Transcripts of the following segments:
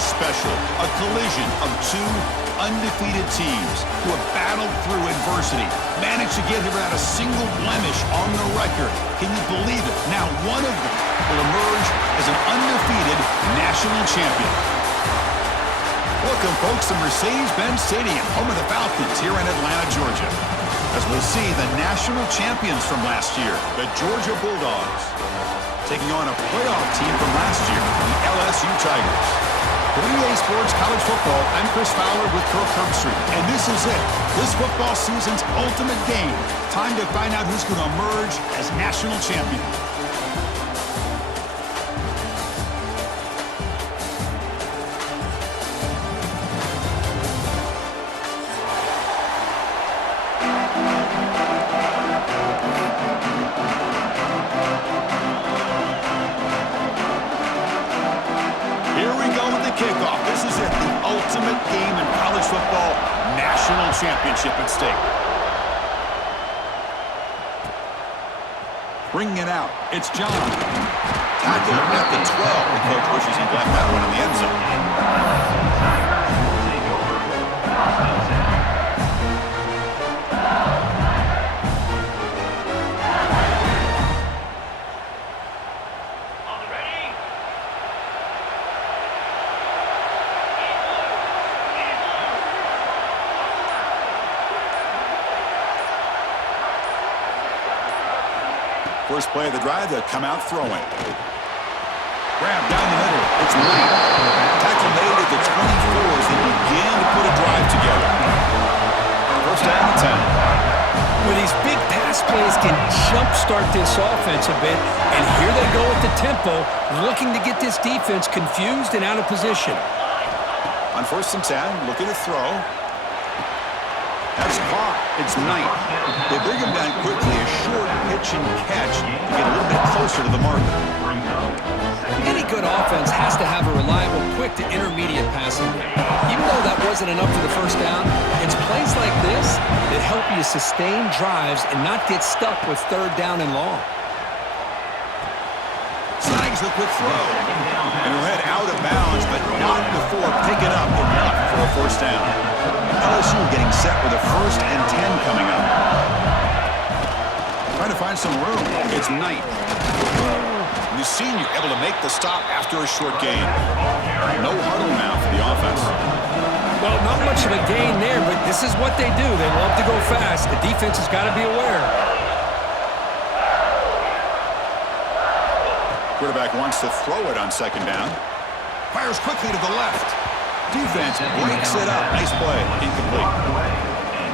special, a collision of two undefeated teams who have battled through adversity, managed to get here without a single blemish on the record. Can you believe it? Now one of them will emerge as an undefeated national champion. Welcome, folks, to Mercedes-Benz Stadium, home of the Falcons here in Atlanta, Georgia. As we'll see the national champions from last year, the Georgia Bulldogs, taking on a playoff team from last year, the LSU Tigers. For EA Sports College Football, I'm Chris Fowler with Kirk Herbstreit, and this is it. This football season's ultimate game. Time to find out who's going to emerge as national champion. Kickoff. This is it, the ultimate game in college football, national championship at stake. Bringing it out, it's John. Tackled at the 12. The coach wishes he left that one in the end zone. First play of the drive, they'll come out throwing. Grab down the middle. It's Lee. Tackle made at the 24 as they begin to put a drive together. First down and 10. Well, these big pass plays can jumpstart this offense a bit, and here they go with the tempo, looking to get this defense confused and out of position. On first and 10, looking to throw. That's caught. It's Knight. They bring him down quickly, a short pitch and catch to get a little bit closer to the marker. Any good offense has to have a reliable, quick to intermediate passing game. Even though that wasn't enough for the first down, it's plays like this that help you sustain drives and not get stuck with third down and long. Snags the quick throw. And he'll head out of bounds, but not before picking up enough for a first down. LSU getting set with a first and 10 coming up. Trying to find some room. It's Knight. The senior able to make the stop after a short gain. No huddle now for the offense. Well, not much of a gain there, but this is what they do. They love to go fast. The defense has got to be aware. Quarterback wants to throw it on second down. Fires quickly to the left. Defense breaks it up. Nice play. Incomplete.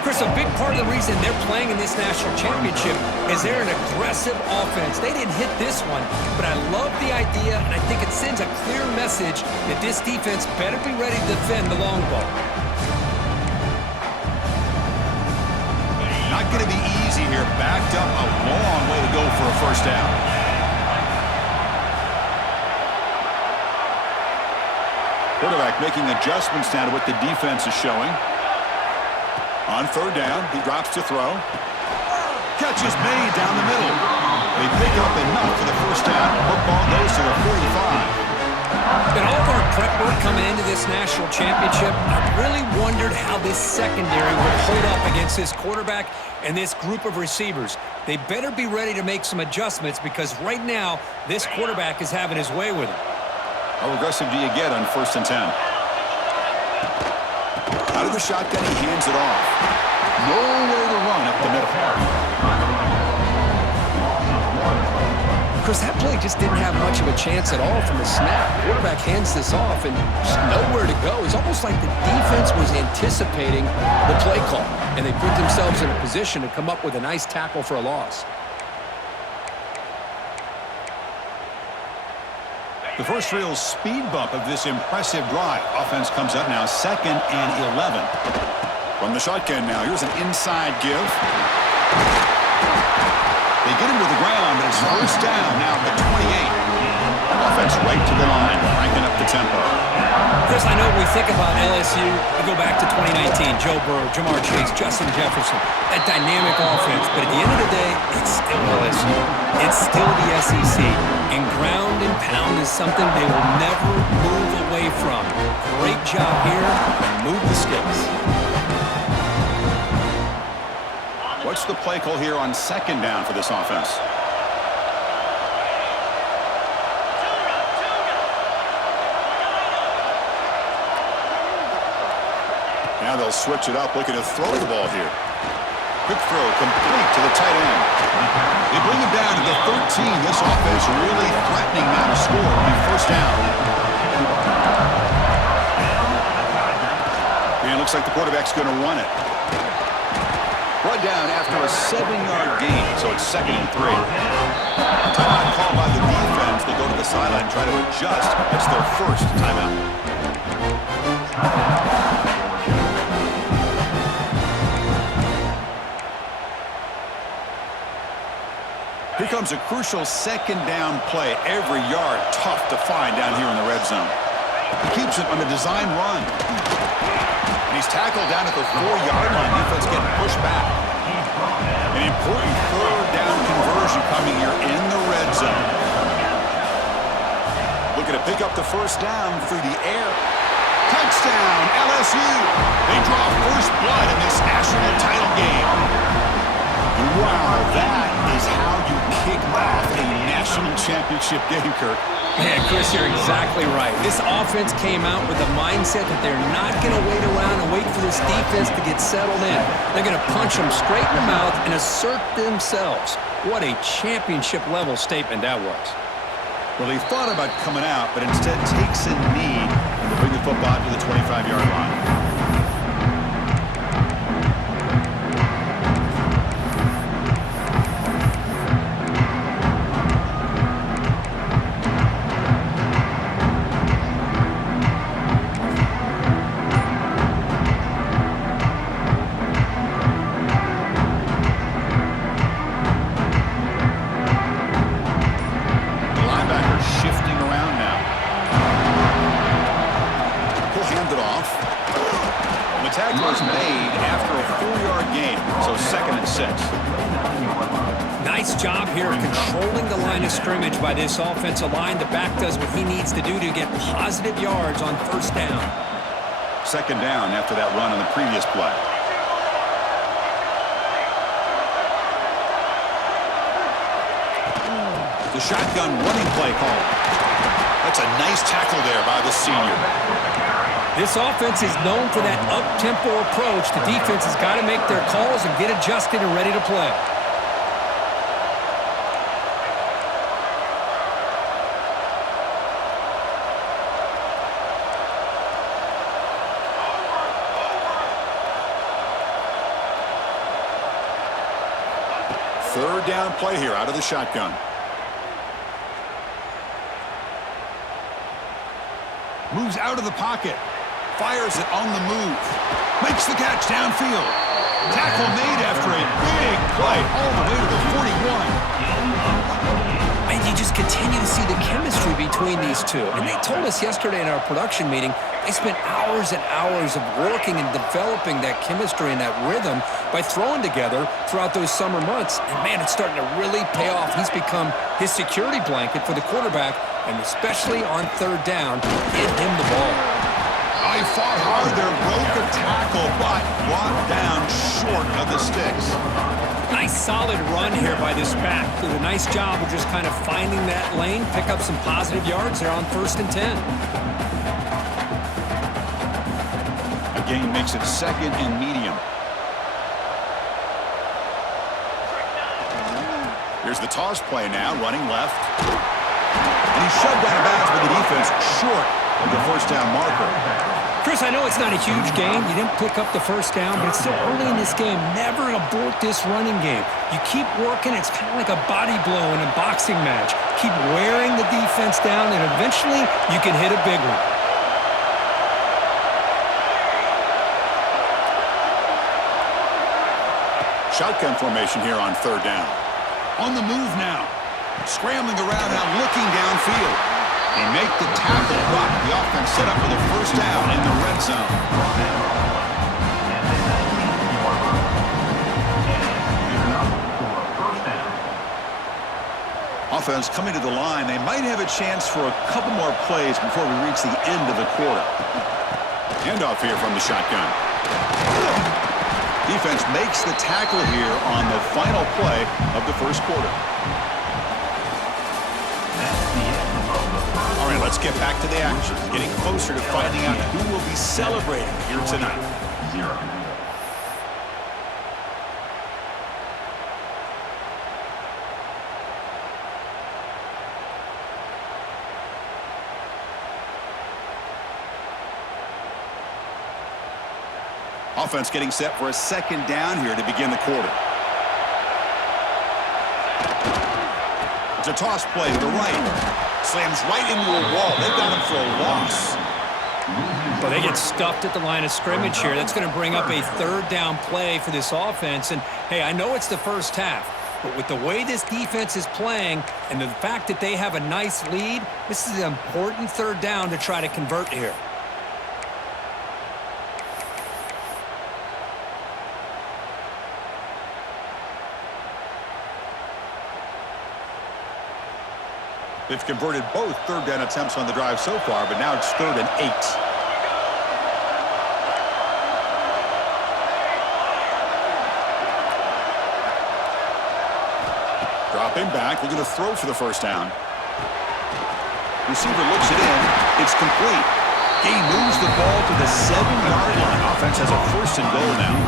Chris, a big part of the reason they're playing in this national championship is they're an aggressive offense. They didn't hit this one, but I love the idea, and I think it sends a clear message that this defense better be ready to defend the long ball. Not going to be easy here. Backed up a long way to go for a first down. Quarterback making adjustments now to what the defense is showing. On third down, he drops to throw. Catch is made down the middle. They pick up enough for the first down. Football goes to the 45. In all of our prep work coming into this national championship, I really wondered how this secondary would hold up against this quarterback and this group of receivers. They better be ready to make some adjustments because right now, this quarterback is having his way with it. How aggressive do you get on first and 10? Out of the shotgun, he hands it off. Nowhere to run up the middle. Chris, that play just didn't have much of a chance at all from the snap. Quarterback hands this off and just nowhere to go. It's almost like the defense was anticipating the play call, and they put themselves in a position to come up with a nice tackle for a loss. The first real speed bump of this impressive drive. Offense comes up now, 2nd and 11. From the shotgun now, here's an inside give. They get him to the ground, but it's first down now at the 28. Offense right to the line, cranking up the tempo. Chris, I know when we think about LSU, we go back to 2019, Joe Burrow, Jamar Chase, Justin Jefferson, that dynamic offense. But at the end of the day, it's still LSU. It's still the SEC. And ground and pound is something they will never move away from. job here and move the sticks. What's the play call here on second down for this offense? Now they'll switch it up, looking to throw the ball here. Quick throw, complete to the tight end. They bring him down to the 13. This offense really threatening now to score on first down. And it looks like the quarterback's going to run it. Brought down after a 7-yard gain, so it's 2nd and 3. Timeout called by the defense. They go to the sideline, try to adjust. It's their first timeout. Here comes a crucial second down play. Every yard tough to find down here in the red zone. He keeps it on the design run. And he's tackled down at the 4-yard line. Defense getting pushed back. An important third down conversion coming here in the red zone. Looking to pick up the first down through the air. Touchdown, LSU. They draw first blood in this national title game. Wow, that is how you kick off a national championship game, Kirk. Yeah, Chris, you're exactly right. This offense came out with the mindset that they're not going to wait around and wait for this defense to get settled in. They're going to punch them straight in the mouth and assert themselves. What a championship-level statement that was. Well, he thought about coming out, but instead takes a knee to bring the football to the 25-yard line. Nice job here controlling the line of scrimmage by this offensive line. The back does what he needs to do to get positive yards on first down. Second down after that run on the previous play. The shotgun running play call. That's a nice tackle there by the senior. This offense is known for that up-tempo approach. The defense has got to make their calls and get adjusted and ready to play. Third down play here out of the shotgun. Moves out of the pocket. Fires it on the move. Makes the catch downfield. Tackle made after a big play all the way to the 41. And you just continue to see the chemistry between these two. And they told us yesterday in our production meeting, they spent hours and hours of working and developing that chemistry and that rhythm by throwing together throughout those summer months. And, man, it's starting to really pay off. He's become his security blanket for the quarterback, and especially on third down, get him the ball. I fought hard there, broke a tackle, but brought down short of the sticks. Nice solid run here by this back. Did a nice job of just kind of finding that lane, pick up some positive yards there on 1st and 10. Again, makes it 2nd and medium. Here's the toss play now, running left. And he's shoved out of bounds by the defense, short of the first down marker. Chris, I know it's not a huge game. You didn't pick up the first down, but it's still early in this game. Never abort this running game. You keep working. It's kind of like a body blow in a boxing match. Keep wearing the defense down, and eventually you can hit a big one. Shotgun formation here on third down. On the move now. Scrambling around now, looking downfield. They make the tackle, but the offense set up for the first down in the red zone. Offense coming to the line. They might have a chance for a couple more plays before we reach the end of the quarter. Handoff here from the shotgun. Defense makes the tackle here on the final play of the first quarter. All right, let's get back to the action. Getting closer to finding out who will be celebrating here tonight. Offense getting set for a second down here to begin the quarter. It's a toss play to the right. Slams right into a wall. They've got him for a loss. Well, they get stuffed at the line of scrimmage here. That's going to bring up a third down play for this offense. And, hey, I know it's the first half, but with the way this defense is playing and the fact that they have a nice lead, this is an important third down to try to convert here. They've converted both third down attempts on the drive so far, but now it's 3rd and 8. Dropping back, looking to throw for the first down. Receiver looks it in. It's complete. He moves the ball to the 7-yard line. Offense has a 1st and goal now.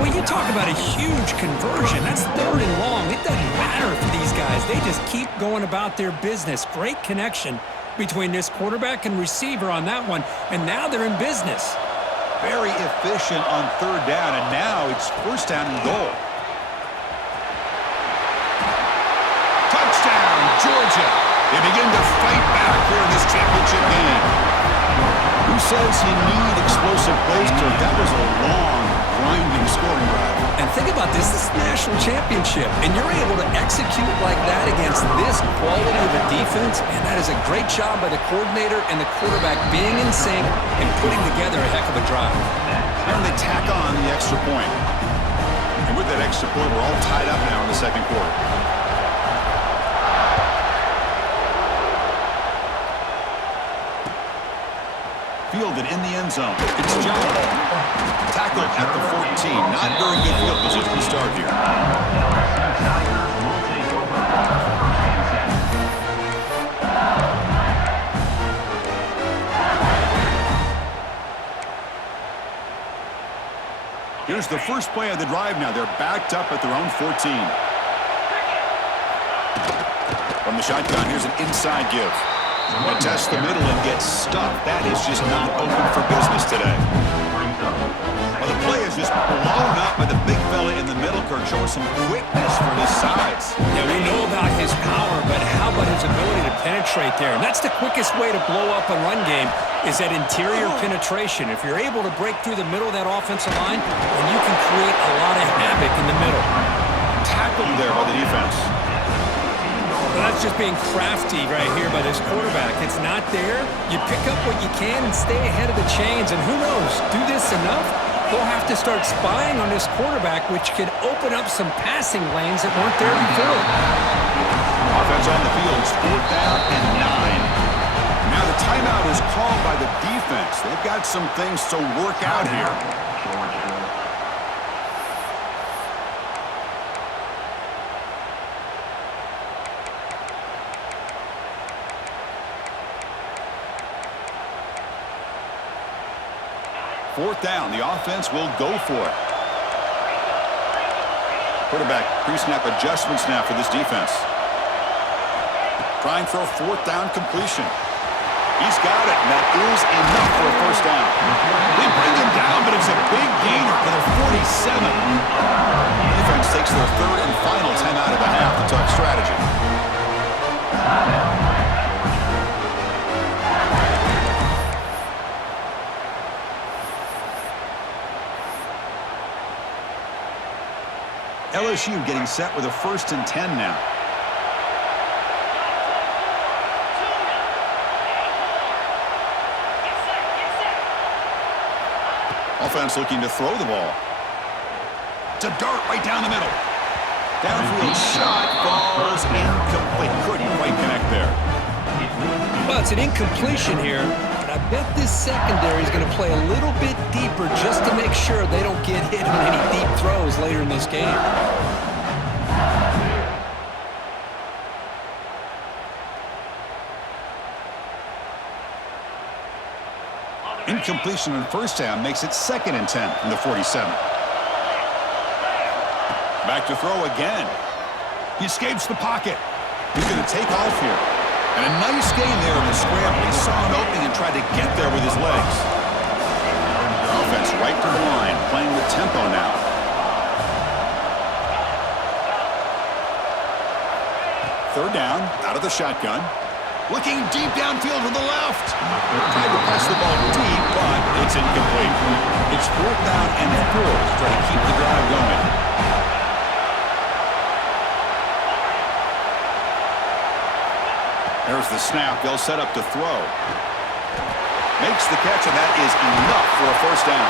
When you talk about a huge conversion, that's 3rd and long. It doesn't matter for these guys. They just keep going about their business. Great connection between this quarterback and receiver on that one, and now they're in business. Very efficient on 3rd down, and now it's 1st down and goal. Touchdown, Georgia. They begin to fight back here in this championship game. Who says you need explosive plays, Kirk? That was a long, grinding scoring drive. And think about this is the national championship, and you're able to execute like that against this quality of a defense, and that is a great job by the coordinator and the quarterback being in sync and putting together a heck of a drive. And they tack on the extra point. And with that extra point, we're all tied up now in the second quarter. Fielded in the end zone. It's John. Tackled at the 14. Not very good field position to start here. Here's the first play of the drive now. They're backed up at their own 14. From the shotgun, here's an inside give. And test the middle and get stuffed. That is just not open for business today. Well, the play is just blown up by the big fella in the middle, Kirk, showing some quickness for his size. Yeah, we know about his power, but how about his ability to penetrate there? And that's the quickest way to blow up a run game is that interior penetration. If you're able to break through the middle of that offensive line, then you can create a lot of havoc in the middle. Tackled there by the defense. Well, that's just being crafty right here by this quarterback. It's not there. You pick up what you can and stay ahead of the chains. And who knows, do this enough, they'll have to start spying on this quarterback, which could open up some passing lanes that weren't there before. Offense on the field is 4th down and 9. Now the timeout is called by the defense. They've got some things to work out here. Fourth down, the offense will go for it. Quarterback pre-snap adjustments now for this defense. Trying for a 4th down completion. He's got it, and that is enough for a 1st down. They bring him down, but it's a big gainer for the 47. Defense takes their 3rd and final timeout of the half to talk strategy. 'LSU getting set with a 1st and 10 now. Offense looking to throw the ball. It's a dart right down the middle. Downfield shot falls incomplete. Couldn't quite connect there. Well, it's an incompletion here, but I bet this secondary is going to play a little bit deeper just to make sure they don't get hit on any deep throws later in this game. Incompletion on first down makes it 2nd and 10 from the 47. Back to throw again. He escapes the pocket. He's going to take off here. And a nice gain there in the scramble. He saw an opening and tried to get there with his legs. Offense right to the line, playing with tempo now. Third down, out of the shotgun. Looking deep downfield to the left. Tried to pass the ball deep, but it's incomplete. It's 4th down and 4 to try to keep the drive going. There's the snap. They'll set up to throw. Makes the catch, and that is enough for a first down.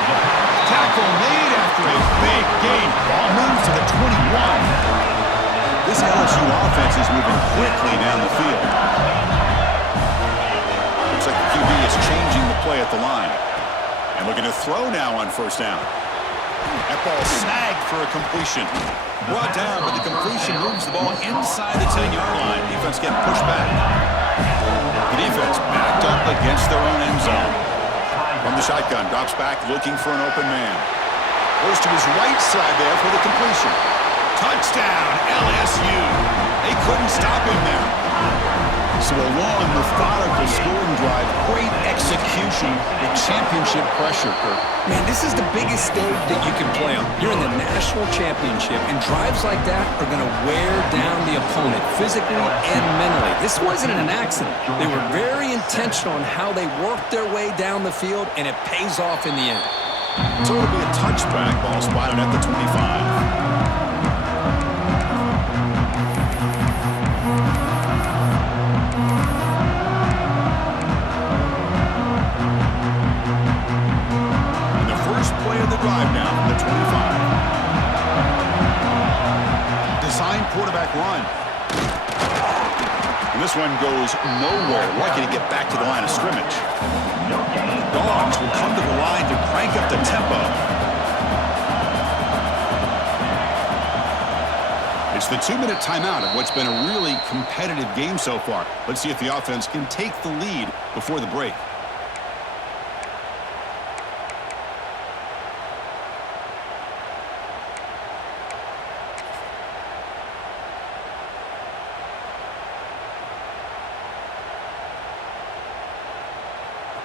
Tackle made after a big gain. Ball moves to the 21. This LSU offense is moving quickly down the field. Looks like the QB is changing the play at the line. And looking to throw now on first down. That ball snagged for a completion. Brought down, but the completion moves the ball inside the 10-yard line. Defense getting pushed back. The defense backed up against their own end zone. From the shotgun, drops back looking for an open man. Goes to his right side there for the completion. Touchdown, LSU. They couldn't stop him there. So a long, methodical scoring drive. Great execution with championship pressure, Kurt. Man, this is the biggest stage that you can play on. You're in the national championship, and drives like that are going to wear down the opponent physically and mentally. This wasn't an accident. They were very intentional in how they worked their way down the field, and it pays off in the end. So it'll be a touchback. Ball spotted at the 25. Play of the drive now from the 25. Design quarterback run. And this one goes nowhere. Lucky to get back to the line of scrimmage. Dogs will come to the line to crank up the tempo. It's the 2-minute timeout of what's been a really competitive game so far. Let's see if the offense can take the lead before the break.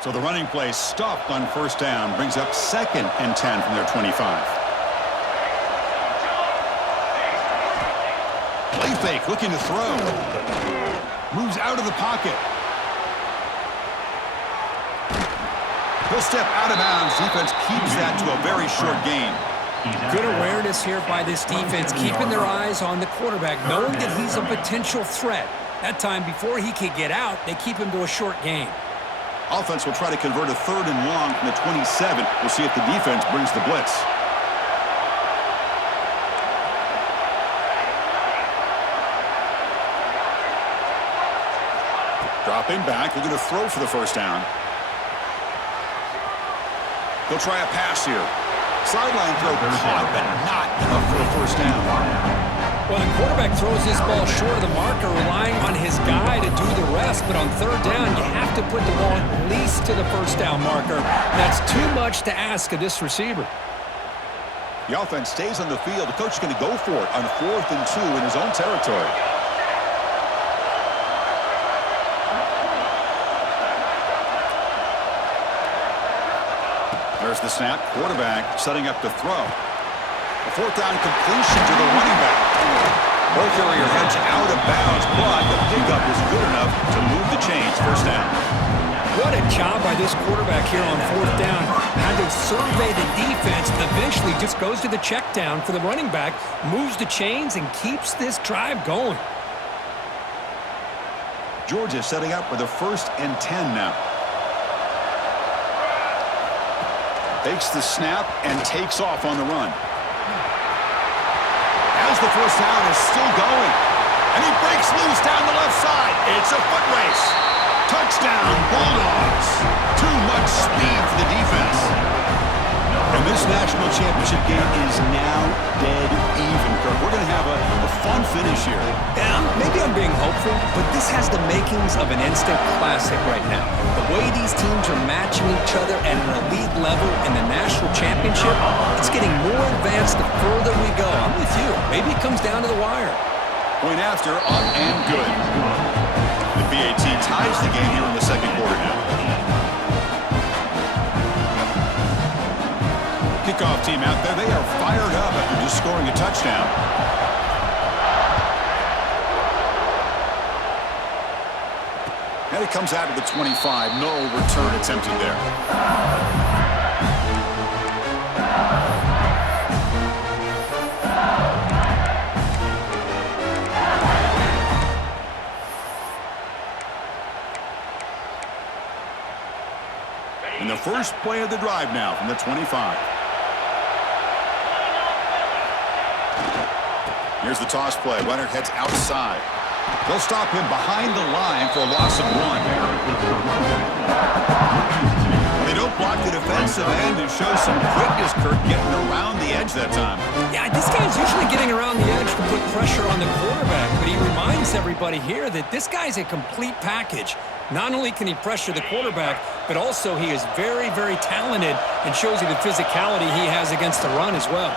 So the running play stopped on first down, brings up 2nd and 10 from their 25. Play fake, looking to throw. Moves out of the pocket. He'll step out of bounds. Defense keeps that to a very short gain. Good awareness here by this defense, keeping their eyes on the quarterback, knowing that he's a potential threat. That time, before he could get out, they keep him to a short gain. Offense will try to convert a 3rd and long from the 27. We'll see if the defense brings the blitz. Dropping back, looking to throw for the first down. He'll try a pass here. Sideline throw caught, but not enough for a first down. Well, the quarterback throws this ball short of the marker, relying on his guy to do the rest. But on 3rd down, you have to put the ball at least to the first down marker. That's too much to ask of this receiver. The offense stays on the field. The coach is going to go for it on 4th and 2 in his own territory. There's the snap. Quarterback setting up to throw. A 4th down completion to the running back. Ball carrier heads out of bounds, but the pickup is good enough to move the chains. First down. What a job by this quarterback here on 4th down. Had to survey the defense, eventually just goes to the check down for the running back, moves the chains, and keeps this drive going. Georgia setting up with a 1st and 10 now. Takes the snap and takes off on the run. As the first down is still going. And he breaks loose down the left side. It's a foot race. Touchdown, Bulldogs. Too much speed for the defense. And this national championship game is now dead even, Kirk. We're going to have a fun finish here. Yeah, maybe I'm being hopeful, but this has the makings of an instant classic right now. The way these teams are matching each other at an elite level in the national championship, it's getting more advanced the further we go. I'm with you. Maybe it comes down to the wire. Point after, up and good. The BAT ties the game here in the second quarter now. Kickoff team out there. They are fired up after just scoring a touchdown. And it comes out to the 25. No return attempted there. And the first play of the drive now from the 25. Here's the toss play. Runner heads outside. They'll stop him behind the line for a loss of 1. They don't block the defensive end and show some quickness, Kirk, getting around the edge that time. Yeah, this guy's usually getting around the edge to put pressure on the quarterback, but he reminds everybody here that this guy's a complete package. Not only can he pressure the quarterback, but also he is very, very talented and shows you the physicality he has against the run as well.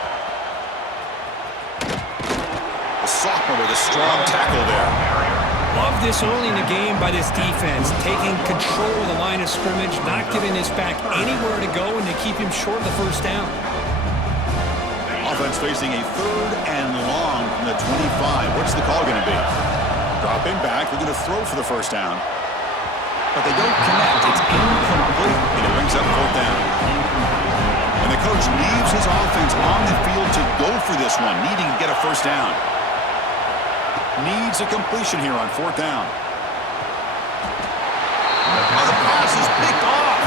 The sophomore with a strong tackle there. Love this early in the game by this defense, taking control of the line of scrimmage, not giving this back anywhere to go, and to keep him short of the first down. Offense facing a 3rd and long from the 25. What's the call going to be? Dropping back. They're going to throw for the first down. But they don't connect. It's incomplete, and it brings up 4th down. And the coach leaves his offense on the field to go for this one, needing to get a first down. Needs a completion here on 4th down. Oh, the pass is picked off.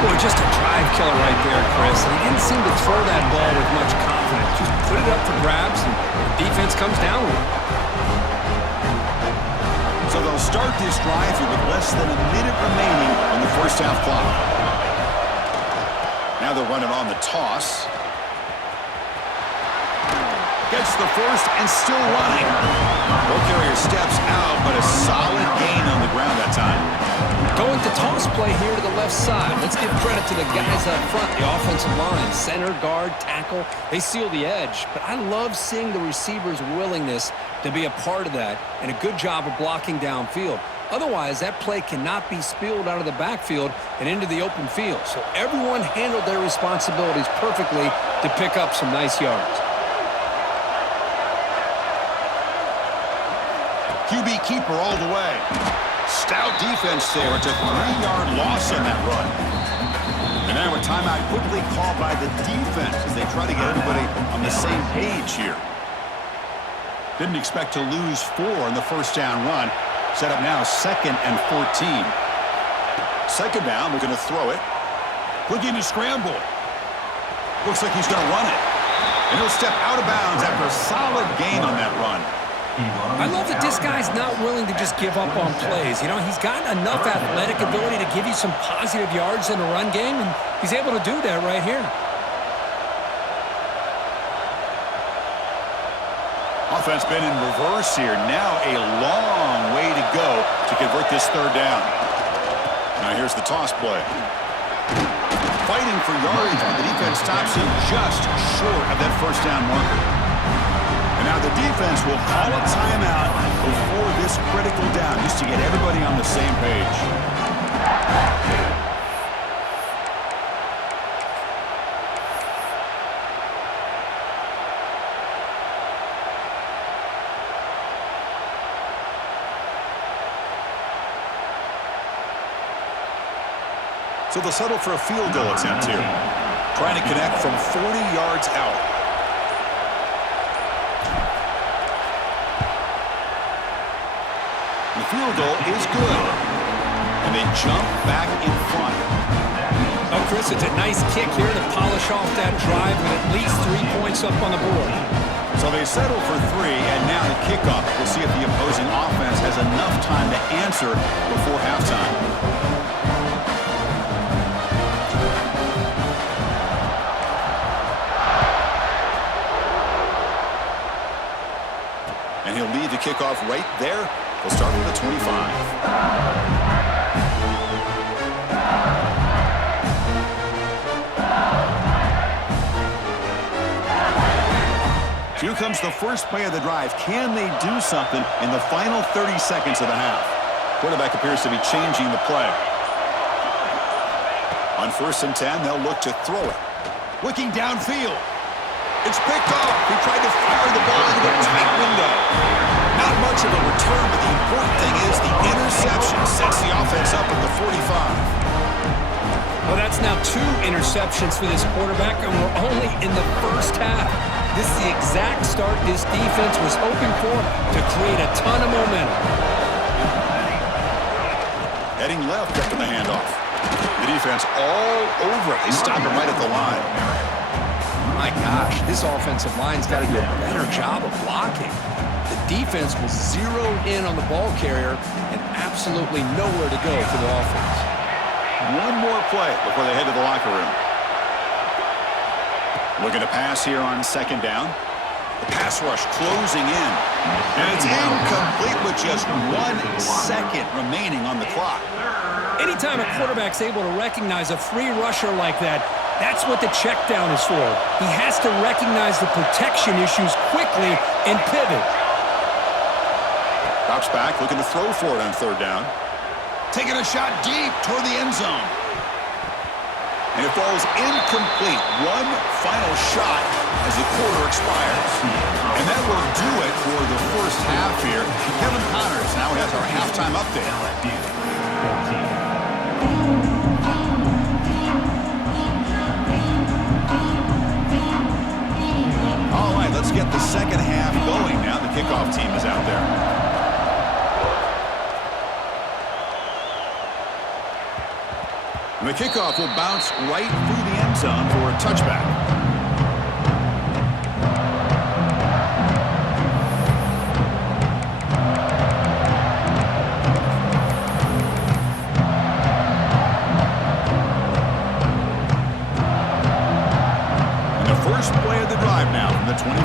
Boy, just a drive killer right there, Chris. And he didn't seem to throw that ball with much confidence. Just put it up for grabs, and the defense comes down with it. So they'll start this drive here with less than a minute remaining on the first half clock. Now they'll run it on the toss. Gets the first and still running. Ball carrier steps out, but a solid gain on the ground that time. Going to toss play here to the left side. Let's give credit to the guys up front, the offensive line. Center, guard, tackle, they seal the edge. But I love seeing the receiver's willingness to be a part of that, and a good job of blocking downfield. Otherwise, that play cannot be spilled out of the backfield and into the open field. So everyone handled their responsibilities perfectly to pick up some nice yards. QB keeper all the way. Stout defense there. It's a 3-yard loss on that run. And now a timeout quickly called by the defense as they try to get everybody on the same page here. Didn't expect to lose 4 in the first down run. Set up now 2nd and 14. Second down, they're going to throw it. Looking to scramble. Looks like he's going to run it. And he'll step out of bounds after a solid gain on that run. I love that this guy's not willing to just give up on plays. You know, he's got enough athletic ability to give you some positive yards in the run game, and he's able to do that right here. Offense been in reverse here. Now a long way to go to convert this 3rd down. Now here's the toss play. Fighting for yardage, but the defense stops him just short of that first down marker. And now the defense will call a timeout before this critical down, just to get everybody on the same page. So they'll settle for a field goal attempt here. Trying to connect from 40 yards out. The field goal is good. And they jump back in front. Oh, Chris, it's a nice kick here to polish off that drive with at least 3 points up on the board. So they settle for 3, and now the kickoff. We'll see if the opposing offense has enough time to answer before halftime. kickoff right there. We'll start with the 25. Here comes the first play of the drive. Can they do something in the final 30 seconds of the half? Quarterback appears to be changing the play. On 1st and 10, they'll look to throw it. Looking downfield. It's picked off. He tried to fire the ball into a tight window. Not much of a return, but the important thing is the interception sets the offense up at the 45. Well, that's now 2 interceptions for this quarterback, and we're only in the first half. This is the exact start this defense was hoping for to create a ton of momentum. Heading left after the handoff. The defense all over it. They stop him right at the line. My gosh, this offensive line's got to do a better job of blocking. The defense was zeroed in on the ball carrier and absolutely nowhere to go for the offense. One more play before they head to the locker room. Looking to pass here on 2nd down. The pass rush closing in. And it's incomplete with just 1 second remaining on the clock. Anytime a quarterback's able to recognize a free rusher like that, that's what the check down is for. He has to recognize the protection issues quickly and pivot. Drops back, looking to throw for it on 3rd down. Taking a shot deep toward the end zone. And it falls incomplete. One final shot as the quarter expires. And that will do it for the first half here. Kevin Connors now has our halftime update. All right, let's get the second half going now. The kickoff team is out there. And the kickoff will bounce right through the end zone for a touchback. And the first play of the drive now from the 25.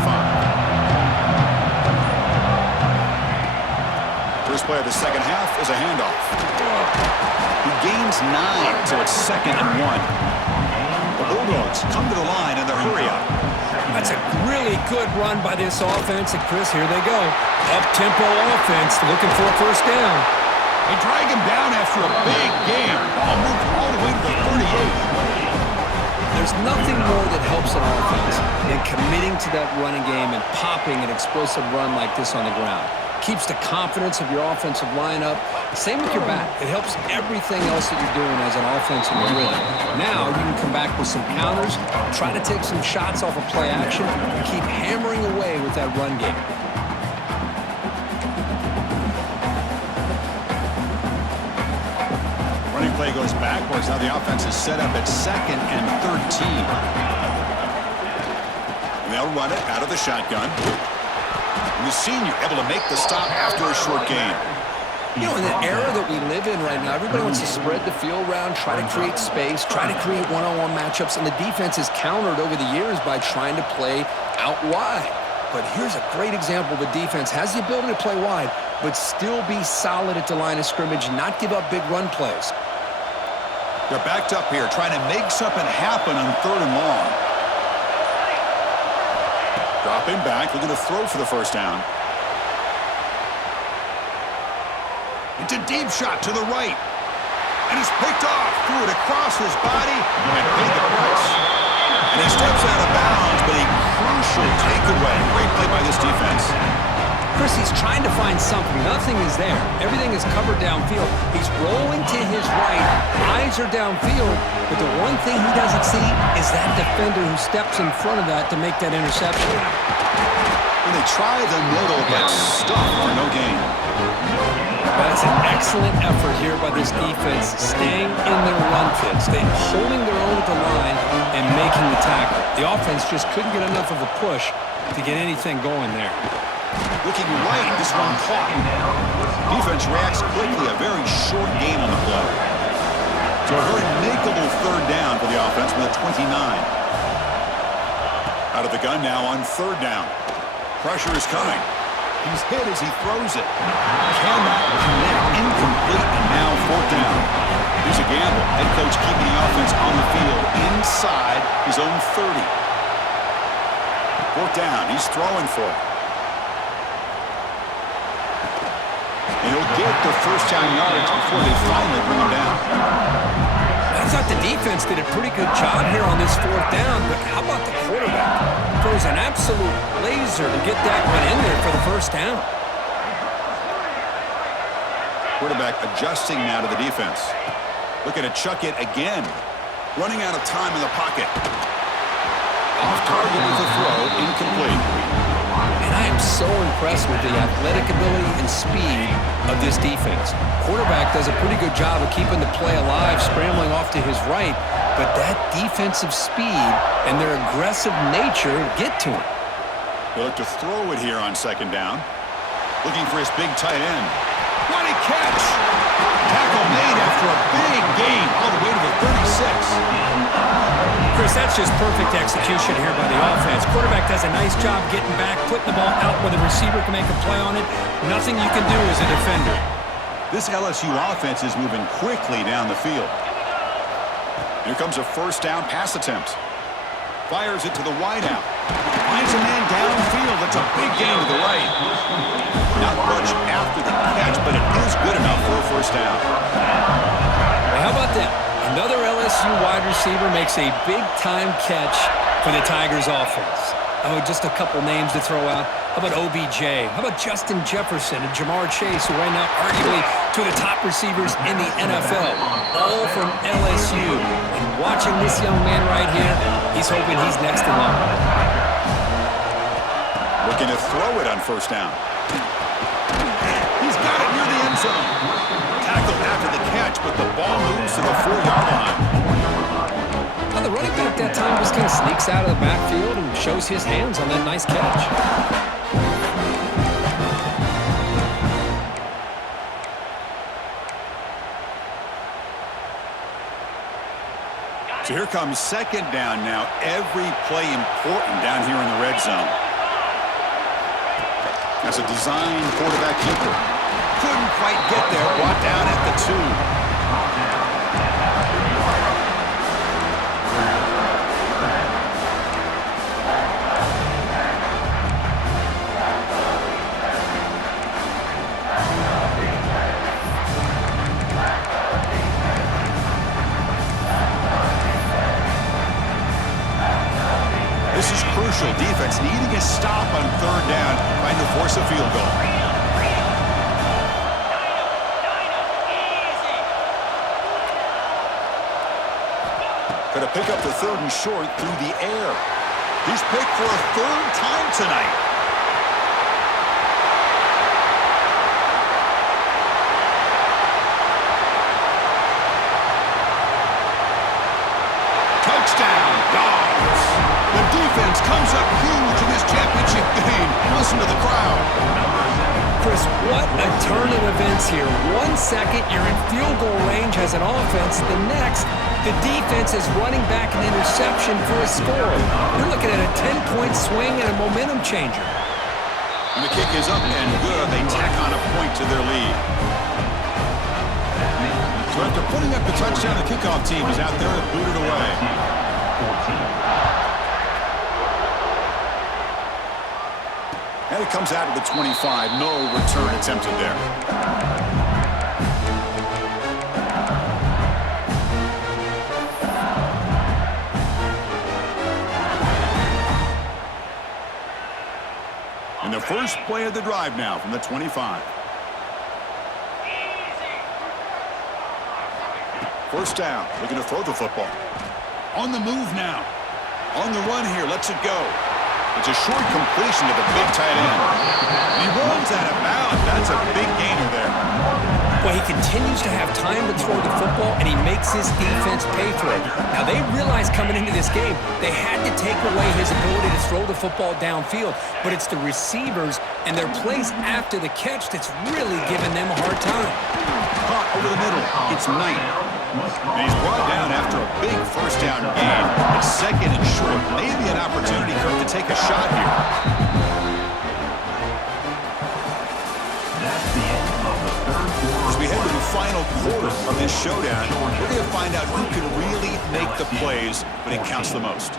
First play of the second half is a handoff. He gains 9, so it's 2nd and 1. The Bulldogs come to the line in the hurry-up. That's a really good run by this offense. And, Chris, here they go. Up-tempo offense looking for a first down. They drag him down after a big game. Ball moved all the way to the 38. There's nothing more that helps an offense than committing to that running game and popping an explosive run like this on the ground. Keeps the confidence of your offensive lineup. Same with your back. It helps everything else that you're doing as an offensive rhythm. Now you can come back with some counters, try to take some shots off of play action, and keep hammering away with that run game. Running play goes backwards. Now the offense is set up at 2nd and 13. And they'll run it out of the shotgun. And the senior able to make the stop after a short game. You know, in the era that we live in right now, everybody wants to spread the field around, try to create space, try to create one-on-one matchups, and the defense is countered over the years by trying to play out wide. But here's a great example. The defense has the ability to play wide, but still be solid at the line of scrimmage and not give up big run plays. They're backed up here, trying to make something happen on 3rd and long. Dropping back, looking to throw for the first down. It's a deep shot to the right. And it's picked off. Threw it across his body and paid the price. And he steps out of bounds, but a crucial takeaway. Great play by this defense. Chris, he's trying to find something. Nothing is there. Everything is covered downfield. He's rolling to his right. Eyes are downfield. But the one thing he doesn't see is that defender who steps in front of that to make that interception. And they try the middle, but stuck for no gain. That's an excellent effort here by this defense, staying in their run fit, staying holding their own at the line and making the tackle. The offense just couldn't get enough of a push to get anything going there. Looking right, this one caught. Defense reacts quickly, a very short gain on the play. So a very makeable 3rd down for the offense with a 29. Out of the gun now on 3rd down. Pressure is coming. He's hit as he throws it. Cannot connect. Incomplete, and now fourth down. Here's a gamble. Head coach keeping the offense on the field inside his own 30. Fourth down. He's throwing for it. And he'll get the first down yards before they finally bring him down. I thought the defense did a pretty good job here on this fourth down, but how about the quarterback? Throws an absolute laser to get that one in there for the first down. Quarterback adjusting now to the defense. Looking to chuck it again. Running out of time in the pocket. Off target with the throw, incomplete. And I am so impressed with the athletic ability and speed of this defense. Quarterback does a pretty good job of keeping the play alive, scrambling off to his right, but that defensive speed and their aggressive nature get to him. He'll look to throw it here on second down. Looking for his big tight end. What a catch! Tackle made after a big gain all the way to the 36. Chris, that's just perfect execution here by the offense. Quarterback does a nice job getting back, putting the ball out where the receiver can make a play on it. Nothing you can do as a defender. This LSU offense is moving quickly down the field. Here comes a first down pass attempt. Fires it to the wideout. Finds a man downfield. That's a big gain to the right. Not much after the catch, but it is good enough for a first down. Well, how about that? Another LSU wide receiver makes a big-time catch for the Tigers offense. Oh, just a couple names to throw out. How about OBJ? How about Justin Jefferson and Jamar Chase, who right now arguably two of the top receivers in the NFL, all from LSU. And watching this young man right here, he's hoping he's next in line. Looking to throw it on first down. He's got it near the end zone. Tackled after the catch, but the ball moves to the 4-yard line. Well, the running back that time just kind of sneaks out of the backfield and shows his hands on that nice catch. So here comes second down now. Every play important down here in the red zone. That's a design quarterback keeper. Couldn't quite get there. Brought down at the 2. This is crucial. Defense needing a stop on third down, trying to force a field goal. Going to pick up the third and short through the air. He's picked for a third time tonight. Touchdown, Dogs. The defense comes up huge in this championship game. Listen to the crowd. Chris, what a turn of events here. 1 second, you're in field goal range as an offense. The next, the defense is running back an interception for a score. You're looking at a 10-point swing and a momentum changer. And the kick is up and good. They tack on a point to their lead. So after putting up the touchdown, the kickoff team is out there to boot it away. And it comes out of the 25. No return attempted there. And the first play of the drive now from the 25. First down, looking to throw the football. On the move now. On the run here, lets it go. It's a short completion to the big tight end. And he runs out of bounds. That's a big gainer there. Well, he continues to have time to throw the football, and he makes his defense pay for it. Now, they realized coming into this game, they had to take away his ability to throw the football downfield, but it's the receivers and their plays after the catch that's really giving them a hard time. Caught over the middle. It's Knight. And he's brought down after a big first down gain. It's second and short. Maybe an opportunity for him to take a shot here. of this showdown. We're going to find out who can really make the plays when it counts the most.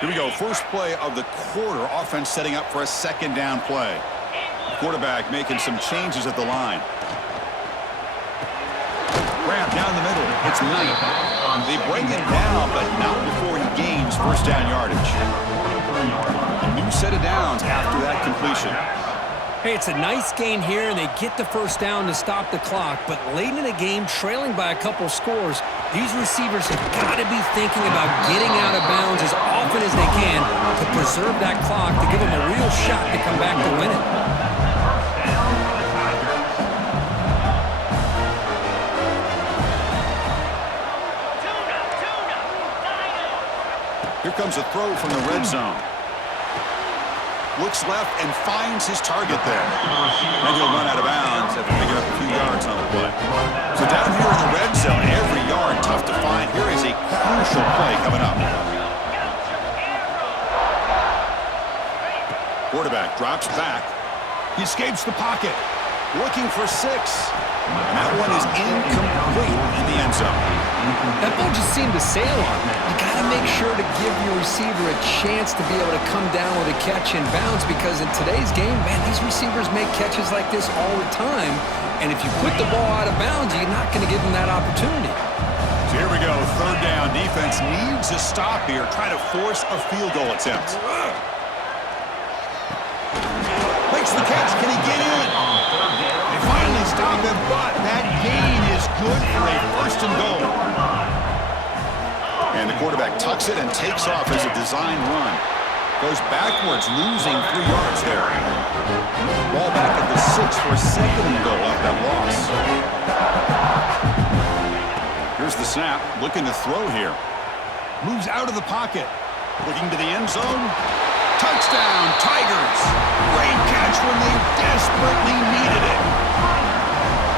Here we go. First play of the quarter. Offense setting up for a second down play. Quarterback making some changes at the line. Grab down the middle. It's Knight. They bring it down, but not before he gains first down yardage. A new set of downs after that completion. Hey, it's a nice gain here, and they get the first down to stop the clock. But late in the game, trailing by a couple scores, these receivers have got to be thinking about getting out of bounds as often as they can to preserve that clock, to give them a real shot to come back to win it. Here comes a throw from the red zone. Looks left and finds his target there. And he'll run out of bounds after picking up a few yards on the play. So down here in the red zone, every yard tough to find. Here is a crucial play coming up. Quarterback drops back. He escapes the pocket. Looking for 6. And that one is incomplete in the end zone. That ball just seemed to sail on. You got to make sure to give your receiver a chance to be able to come down with a catch in bounds, because in today's game, man, these receivers make catches like this all the time. And if you put the ball out of bounds, you're not going to give them that opportunity. So here we go. Third down. Defense needs a stop here. Try to force a field goal attempt. Makes the catch. Can he get in? They finally stop him, but that gain is good for a first and goal. And the quarterback tucks it and takes off as a design run. Goes backwards, losing 3 yards there. Ball back at the 6 for a second and goal off that loss. Here's the snap, looking to throw here. Moves out of the pocket. Looking to the end zone. Touchdown, Tigers! Great catch when they desperately needed it.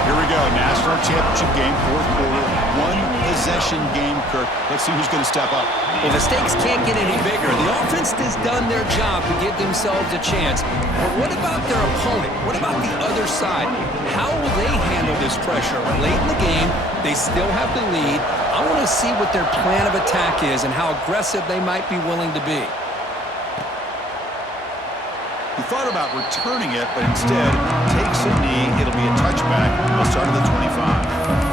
Here we go, national championship game, fourth quarter, 1-possession game, Kirk. Let's see who's going to step up. Well, the stakes can't get any bigger. The offense has done their job to give themselves a chance. But what about their opponent? What about the other side? How will they handle this pressure? Late in the game, they still have the lead. I want to see what their plan of attack is and how aggressive they might be willing to be. He thought about returning it, but instead takes a knee. It'll be a touchback. They'll start at the 25.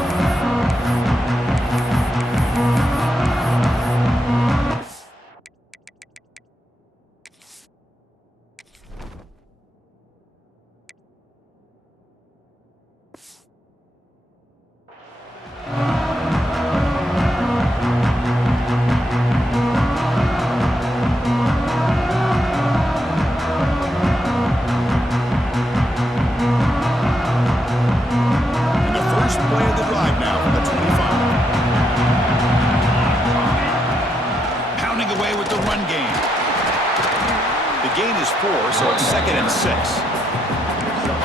So it's 2nd and 6.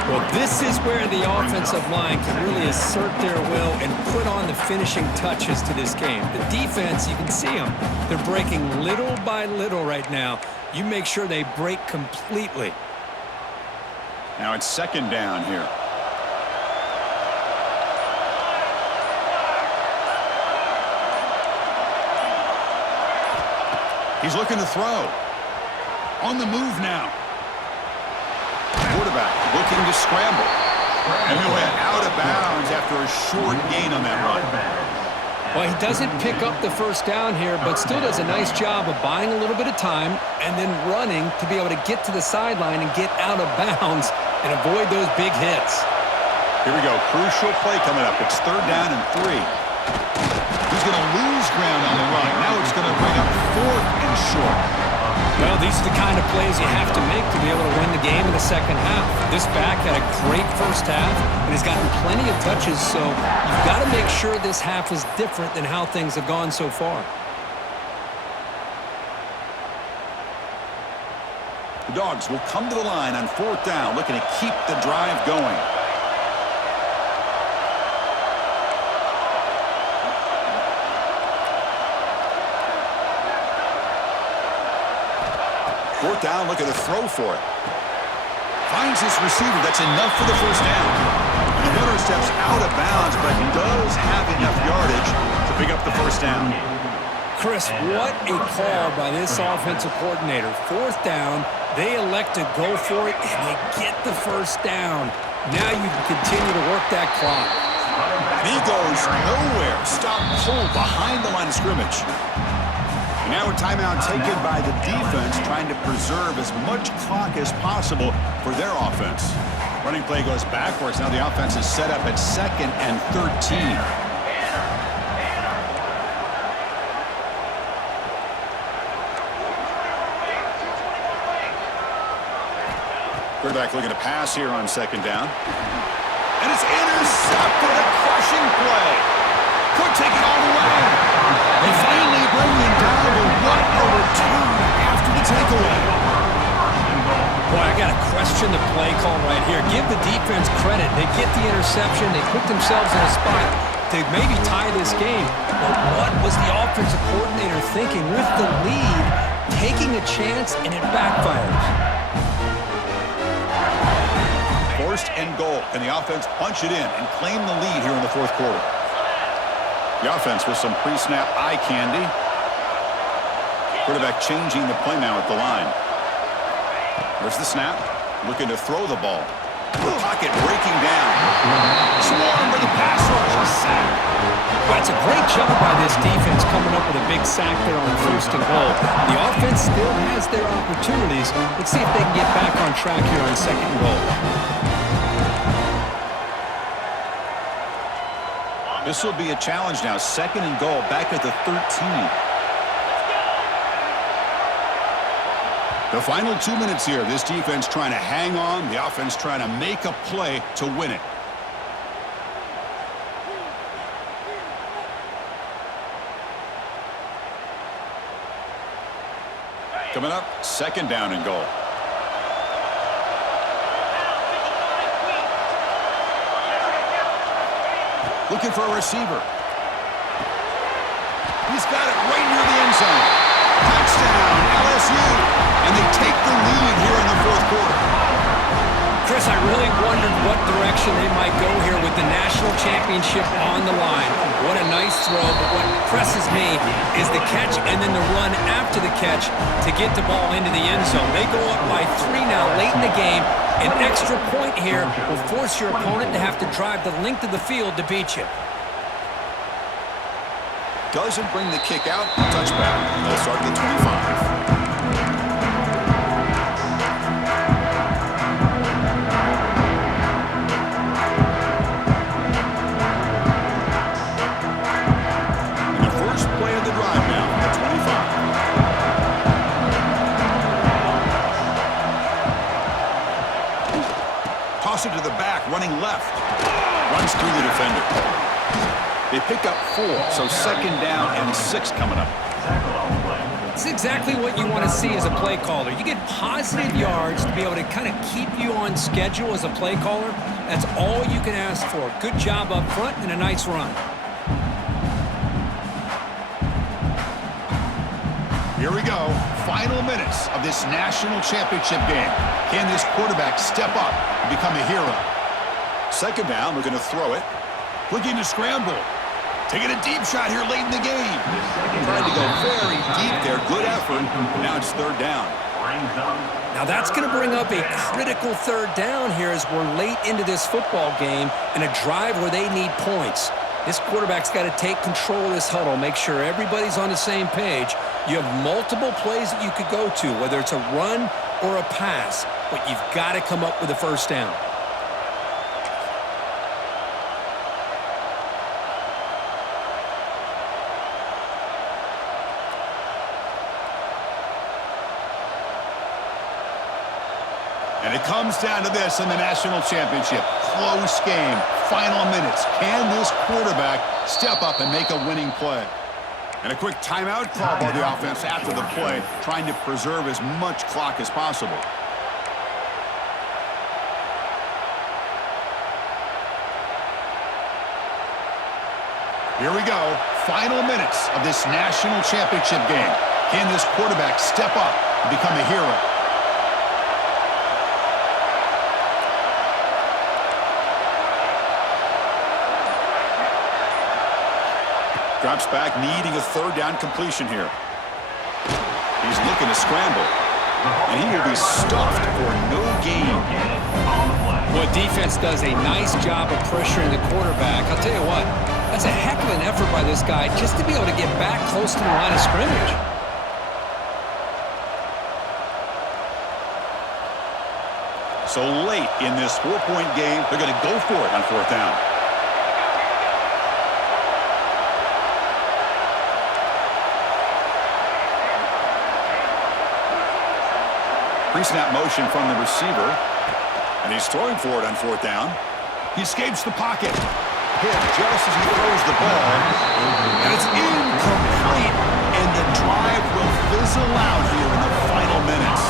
Well, this is where the offensive line can really assert their will and put on the finishing touches to this game. The defense, you can see them. They're breaking little by little right now. You make sure they break completely. Now it's 2nd down here. He's looking to throw. On the move now. Quarterback looking to scramble. And he went out of bounds after a short gain on that run. Well, he doesn't pick up the first down here, but still does a nice job of buying a little bit of time and then running to be able to get to the sideline and get out of bounds and avoid those big hits. Here we go. Crucial play coming up. It's 3rd down and 3. He's going to lose ground on the run. Now it's going to bring up 4th and short. Well, these are the kind of plays you have to make to be able to win the game in the second half. This back had a great first half and has gotten plenty of touches, so you've got to make sure this half is different than how things have gone so far. The Dogs will come to the line on 4th down, looking to keep the drive going. Fourth down, look at the throw for it. Finds his receiver. That's enough for the first down. And the runner steps out of bounds, but does have enough yardage to pick up the first down. Chris, what a call by this offensive coordinator. Fourth down, they elect to go for it, and they get the first down. Now you can continue to work that clock. And he goes nowhere. Stop pulled behind the line of scrimmage. And now a timeout taken by the defense, trying to preserve as much clock as possible for their offense. Running play goes backwards. Now the offense is set up at 2nd and 13. Quarterback looking to pass here on 2nd down. And it's intercepted. A crushing play. Could take it all the way. They finally bring him down, but what a return after the takeaway. Boy, I got to question the play call right here. Give the defense credit. They get the interception. They put themselves in a spot to maybe tie this game. But what was the offensive coordinator thinking with the lead, taking a chance, and it backfires? First and goal. Can the offense punch it in and claim the lead here in the 4th quarter? The offense with some pre-snap eye candy. Quarterback changing the play now at the line. There's the snap. Looking to throw the ball. The pocket breaking down. Swarmed by the pass rush. A sack. That's a great job by this defense coming up with a big sack there on 1st and goal. The offense still has their opportunities. Let's see if they can get back on track here on 2nd and goal. This will be a challenge now. 2nd and goal, back at the 13. The final 2 minutes here. This defense trying to hang on. The offense trying to make a play to win it. Coming up, 2nd down and goal. Looking for a receiver. He's got it right near the end zone. Touchdown, LSU. And they take the lead here in the 4th quarter. Chris, I really wondered what direction they might go here with the national championship on the line. What a nice throw, but what impresses me is the catch and then the run after the catch to get the ball into the end zone. They go up by 3 now late in the game. An extra point here will force your opponent to have to drive the length of the field to beat you. Doesn't bring the kick out. Touchback. They'll start at the 25. Toss it to the back, running left. Runs through the defender. They pick up 4, so 2nd down and 6 coming up. It's exactly what you want to see as a play caller. You get positive yards to be able to kind of keep you on schedule as a play caller. That's all you can ask for. Good job up front and a nice run. Here we go. Final minutes of this national championship game. Can this quarterback step up and become a hero? 2nd down, we're going to throw it. Looking to scramble. Taking a deep shot here late in the game. Trying to go very deep there. Good effort. Now it's 3rd down. Now that's going to bring up a critical 3rd down here as we're late into this football game in a drive where they need points. This quarterback's got to take control of this huddle, make sure everybody's on the same page. You have multiple plays that you could go to, whether it's a run or a pass, but you've got to come up with a 1st down. And it comes down to this in the national championship. Close game. Final minutes. Can this quarterback step up and make a winning play? And a quick timeout call by the offense after the play, trying to preserve as much clock as possible. Here we go. Final minutes of this national championship game. Can this quarterback step up and become a hero? Drops back, needing a third down completion here. He's looking to scramble. And he will be stuffed for no gain. Well, defense does a nice job of pressuring the quarterback. I'll tell you what, that's a heck of an effort by this guy just to be able to get back close to the line of scrimmage. So late in this 4-point game, they're going to go for it on fourth down. Pre-snap motion from the receiver. And he's throwing for it on fourth down. He escapes the pocket. Hit just as he throws the ball. And it's incomplete. And the drive will fizzle out here in the final minutes.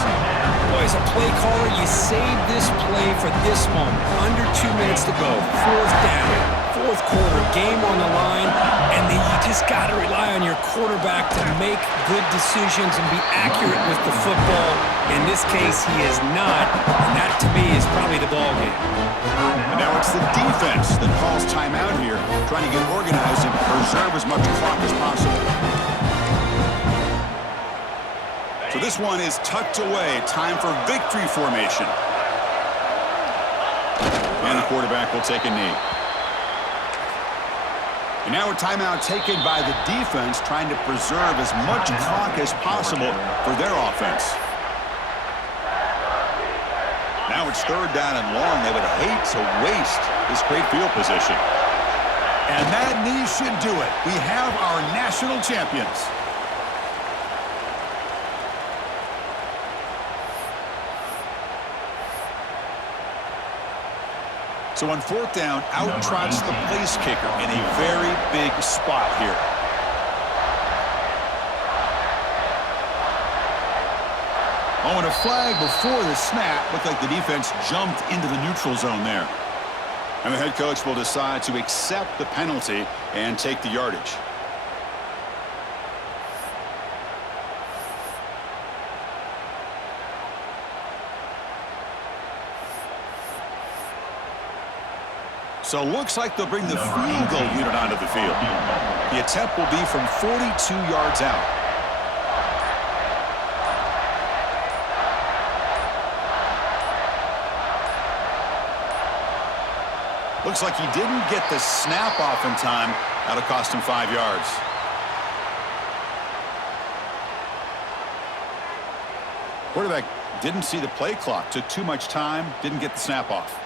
Boy, as a play caller, you save this play for this moment. Under 2 minutes to go. Fourth down. Fourth quarter. Game on the line. And then you just got to rely on your quarterback to make good decisions and be accurate with the football. In this case, he is not. And that, to me, is probably the ball game. And now it's the defense that calls timeout here, trying to get organized and preserve as much clock as possible. So this one is tucked away. Time for victory formation. And the quarterback will take a knee. And now a timeout taken by the defense, trying to preserve as much clock as possible for their offense. Now it's third down and long. They would hate to waste this great field position. And that knee should do it. We have our national champions. So on fourth down, out trots the place kicker in a very big spot here. Oh, and a flag before the snap. Looked like the defense jumped into the neutral zone there. And the head coach will decide to accept the penalty and take the yardage. So looks like they'll bring the field goal unit onto the field. The attempt will be from 42 yards out. Looks like he didn't get the snap off in time. That'll cost him 5 yards. Quarterback didn't see the play clock. Took too much time. Didn't get the snap off.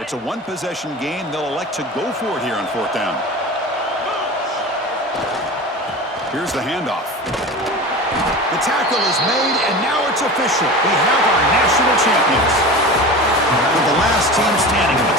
It's a one-possession game. They'll elect to go for it here on fourth down. Here's the handoff. The tackle is made, and now it's official. We have our national champions. With the last team standing in the